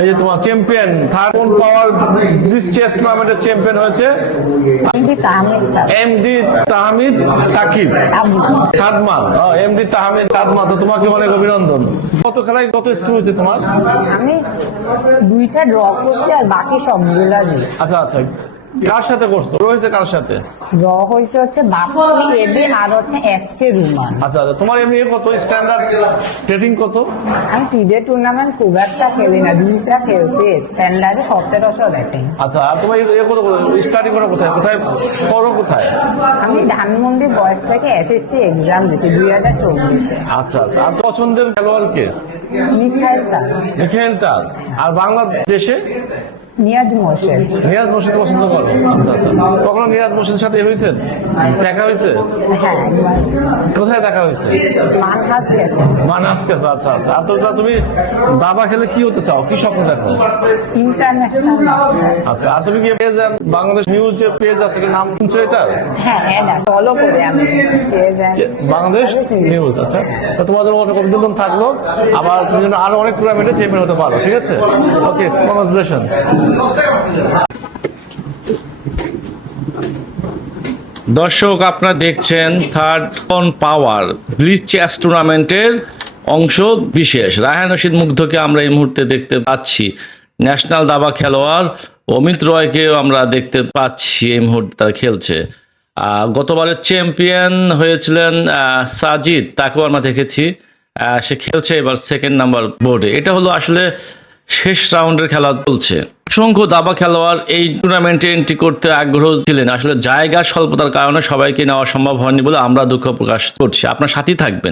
এই যে তোমার চ্যাম্পিয়ন থার্ড পাওয়ার ব্লিচ চেস টুর্নামেন্টের চ্যাম্পিয়ন হয়েছে এমডি তাহমিদ সাকিব সাদমান। এমডি তাহমিদ সাদমান, তো তোমাকে অনেক অভিনন্দন। কত খেলায় কত স্কোর হয়েছে তোমার? আমি 2টা ড্র করছি আর বাকি সবগুলা জি। আচ্ছা আচ্ছা, কার সাথে করছো? রয়েছে কার সাথে? ড্র হয়েছে হচ্ছে বাপি এবি আর হচ্ছে এসকে রুমান। আচ্ছা আচ্ছা, তোমার এমনি কত স্ট্যান্ডার্ড রেটিং কত? আমি ফিডে টুর্নামেন্ট খুব একটা খেলি না, 2টা খেলছি, স্ট্যান্ডার্ডে 1700 রেটিং। আচ্ছা, আর তোমার কত স্টাডি করো কোথায় কোথায় করো কোথায়? আমি ধানমন্ডি বয়স থেকে এসএসসি এক্সাম দিছি 2024-এ। আচ্ছা আচ্ছা, আর পছন্দের খেলোয়াড় কে? মিখাইল তার, মিখাইল তার। আর বাংলাদেশে নিয়াজ মোর্শেদ। নিয়াজ মোর্শেদ পছন্দ করো? আচ্ছা আচ্ছা, কখনো নিয়াজ মোর্শেদের সাথে হয়েছে, দেখা হয়েছে? হ্যাঁ একবার। কোথায় দেখা হয়েছে? মানহাস গেছে। মানাস কাছে। আচ্ছা আচ্ছা, আর তো তুমি দাবা খেলে কি হতে চাও, কি স্বপ্ন দেখো? International master. আচ্ছা, আর তুমি কি পেজ, বাংলাদেশ নিউজের পেজ আছে কি, নাম শুনছো এটা? হ্যাঁ অ্যাড আছে, ফলো করে আমি বাংলাদেশ নিউজ। আচ্ছা, তো তোমার জন্য অনেক অভিনন্দন থাকলো, আবার তুমি যেন আরো অনেক টুর্নামেন্টে চ্যাম্পিয়ন হতে পারো, ঠিক আছে? Okay, congratulation. দর্শক, আপনারা দেখছেন third on power bleach chess টুর্নামেন্টের অংশ বিশেষ। রায়হান রশিদ মুগ্ধকে আমরা এই মুহূর্তে দেখতে পাচ্ছি, ন্যাশনাল দাবা খেলোয়াড় অমিত রয়কেও আমরা দেখতে পাচ্ছি এই মুহূর্তে তারা খেলছে। গতবারের চ্যাম্পিয়ন হয়েছিলেন সাজিদ, তাকেও আমরা দেখেছি, সে খেলছে এবার সেকেন্ড নাম্বার বোর্ডে। এটা হলো আসলে শেষ রাউন্ডের খেলা চলছে। অসংখ্য দাবা খেলোয়াড় এই টুর্নামেন্টে এন্ট্রি করতে আগ্রহ ছিলেন, আসলে জায়গা স্বল্পতার কারণে সবাইকে নেওয়া সম্ভব হয়নি বলে আমরা দুঃখ প্রকাশ করছি। আপনার সাথেই থাকবেন।